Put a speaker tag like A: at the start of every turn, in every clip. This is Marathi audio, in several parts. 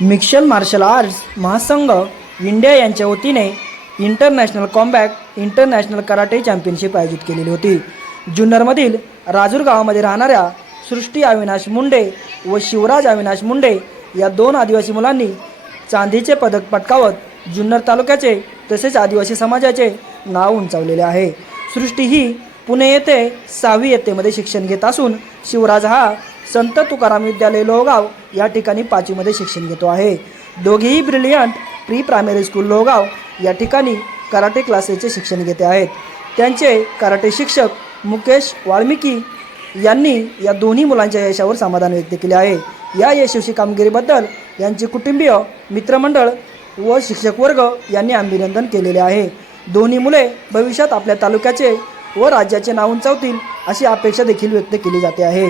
A: मिक्सल मार्शल आर्ट्स महासंघ इंडिया यांच्या वतीने international combat international karate championship आयोजित केलेली होती. जुन्नरमधील राजूर गावामध्ये राहणाऱ्या सृष्टी अविनाश मुंडे व शिवराज अविनाश मुंडे या दोन आदिवासी मुलांनी चांदीचे पदक पटकावत जुन्नर तालुक्याचे तसेच आदिवासी समाजाचे नाव उंचावलेले आहे. सृष्टी ही पुणे येथे सहावी इयत्तेमध्ये शिक्षण घेत असून शिवराज हा संत तुकाराम विद्यालय लोहगाव या ठिकाणी पाचवीमध्ये शिक्षण घेतो आहे. दोघेही brilliant pre primary school Lohgaon या ठिकाणी कराटे क्लासेसचे शिक्षण घेते आहेत. त्यांचे कराटे शिक्षक मुकेश वाल्मिकी यांनी या दोन्ही मुलांच्या यशावर समाधान व्यक्त केले आहे. या यशस्वी कामगिरीबद्दल यांचे कुटुंबीय मित्रमंडळ व शिक्षक वर्ग यांनी अभिनंदन केलेले आहे. दोन्ही मुले भविष्यात आपल्या तालुक्याचे व राज्याचे नाव उंचावतील अशी अपेक्षा देखील व्यक्त केली जाते आहे.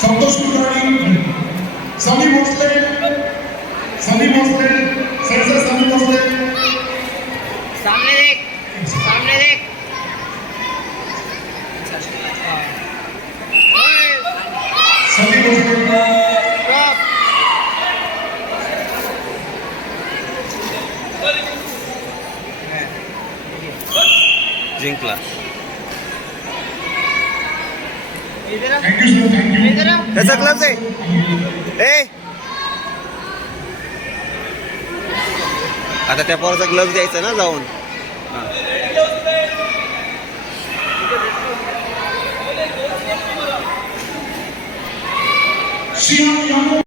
B: Santosh
C: Kulkarni Sunny
B: Moseley
D: Sunny
C: sir sir জিঙ্কলা
D: त्याचा ग्लव्स आहे. ए. आता त्या पोराचा ग्लव्स द्यायचा ना जाऊन. हा.